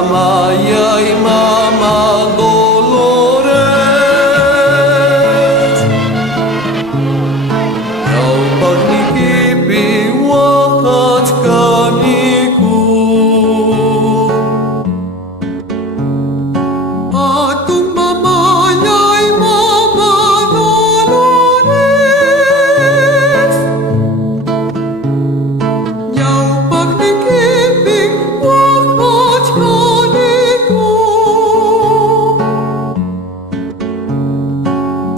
Mamay Mama Dolores, kau pagnikipi wakat kaniku. Atung mamayay Mama Dolores, yaw pagnikipi wakat kaniku.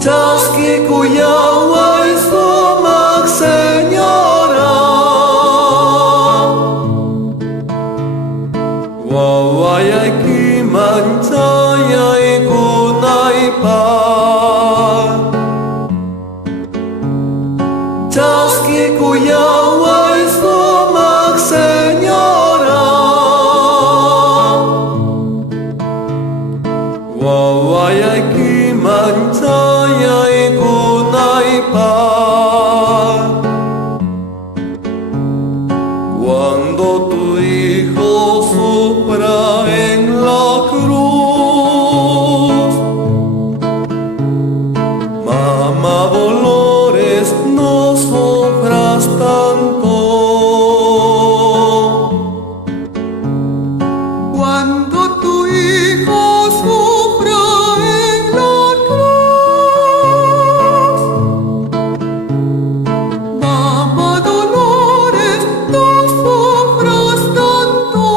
Taski kuyaw ay sumak senyora, wawayay kimantayay kunay pa. Taski kuyaw ay sumak senyora, wawayay kimantayay kunay pa. Cuando tu hijo sufra en la cruz, Mama Dolores, no sufras tanto. Cuando tu hijo sufra en la cruz, Mama Dolores, no sufras tanto.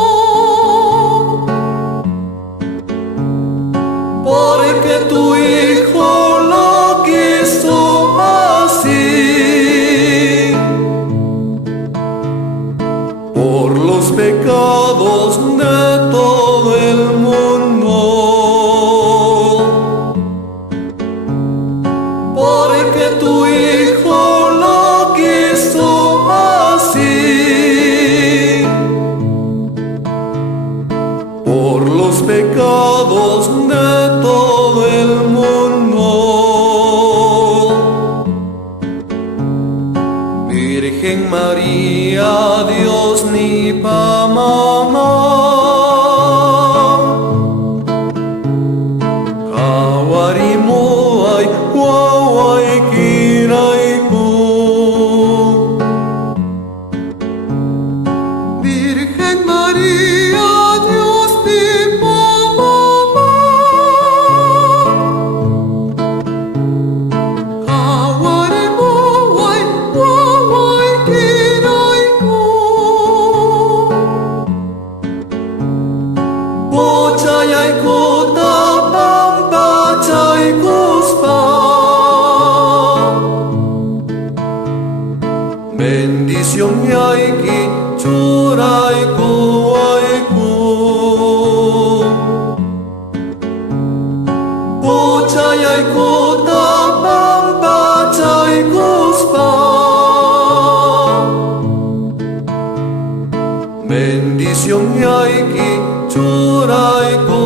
Porque tu hijo lo quiso así, por los pecados de todo el mundo. Porque tu hijo lo quiso así, por los pecados de todo el mundo. Virgen María, Dios ni pa mamá, kawarimuay waway kirayku. Virgen María, Dios ni pa mamá, kawarimuay waway kirayku. Bocayay kutapang bacay kuspa, bendición yayki churay kuwayku. Bocayay kutapang bacay kuspa, bendición yayki churay kuwayku.